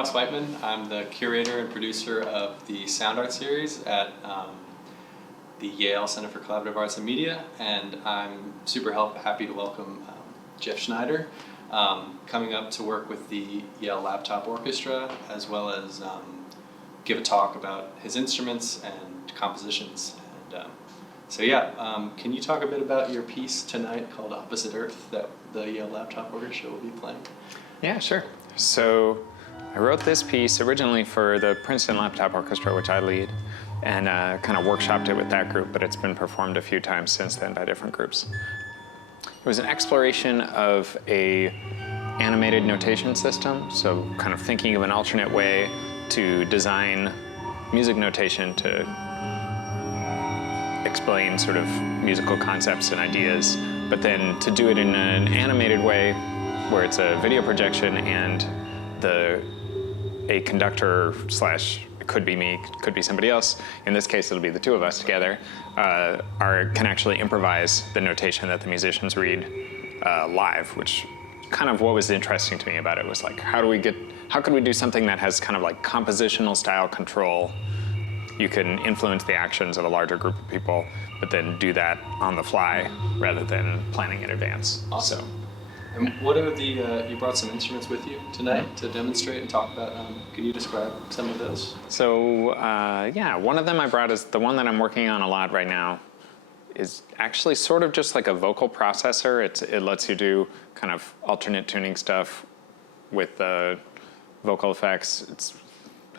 Ross Wightman. I'm the curator and producer of the Sound Art Series at the Yale Center for Collaborative Arts and Media, and I'm super happy to welcome JeffSnyder coming up to work with the Yale Laptop Orchestra, as well as give a talk about his instruments and compositions. And can you talk a bit about your piece tonight called Opposite Earth that the Yale Laptop Orchestra will be playing? Yeah, sure. So I wrote this piece originally for the Princeton Laptop Orchestra, which I lead, and kind of workshopped it with that group, but it's been performed a few times since then by different groups. It was an exploration of a animated notation system, so kind of thinking of an alternate way to design music notation to explain sort of musical concepts and ideas, but then to do it in an animated way where it's a video projection and a conductor slash, it could be me, could be somebody else, in this case it'll be the two of us together, can actually improvise the notation that the musicians read live, which kind of what was interesting to me about it was like, how could we do something that has kind of like compositional style control? You can influence the actions of a larger group of people, but then do that on the fly rather than planning in advance. Awesome. So, and what are you brought some instruments with you tonight to demonstrate and talk about, can you describe some of those? So one of them I brought is the one that I'm working on a lot right now, is actually sort of just like a vocal processor. It lets you do kind of alternate tuning stuff with the vocal effects. It's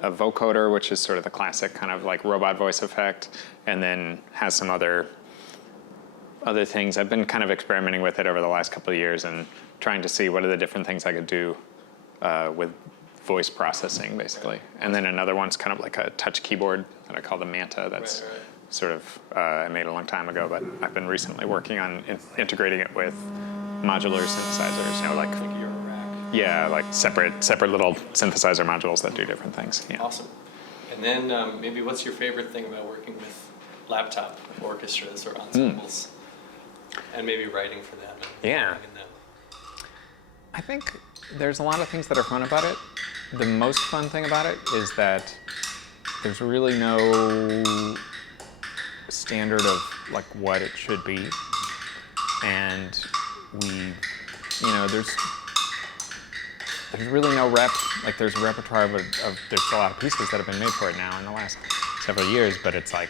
a vocoder, which is sort of the classic kind of like robot voice effect, and then has some other things. I've been kind of experimenting with it over the last couple of years and trying to see what are the different things I could do with voice processing, basically. And then another one's kind of like a touch keyboard that I call the Manta. That's sort of, I made a long time ago, but I've been recently working on integrating it with modular synthesizers, like yeah, like separate little synthesizer modules that do different things. Yeah. Awesome. And then maybe what's your favorite thing about working with laptop orchestras or ensembles? And maybe writing for them. Yeah. I think there's a lot of things that are fun about it. The most fun thing about it is that there's really no standard of like what it should be. And there's really no there's a repertoire of there's a lot of pieces that have been made for it now in the last several years, but it's like,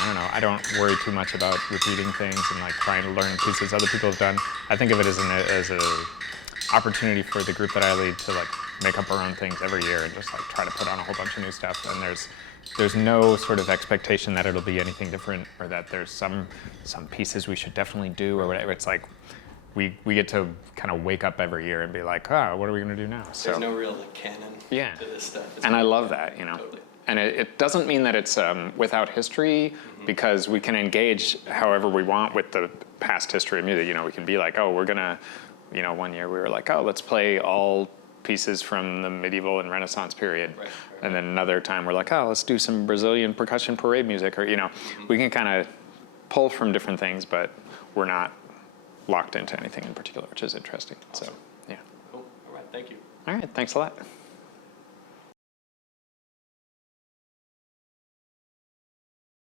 I don't know, I don't worry too much about repeating things and like trying to learn pieces other people have done. I think of it as an opportunity for the group that I lead to like make up our own things every year and just like try to put on a whole bunch of new stuff. And there's no sort of expectation that it'll be anything different or that there's some pieces we should definitely do or whatever. It's like, we get to kind of wake up every year and be like, what are we going to do now? There's no real canon to this stuff. And I love that, Totally. And it doesn't mean that it's without history, because we can engage however we want with the past history of music. We can be like, we're going to, one year we were like, let's play all pieces from the medieval and Renaissance period. Right. And then another time we're like, let's do some Brazilian percussion parade music. Or, we can kind of pull from different things, but we're not locked into anything in particular, which is interesting. Awesome. So, yeah. Cool. All right. Thank you. All right. Thanks a lot.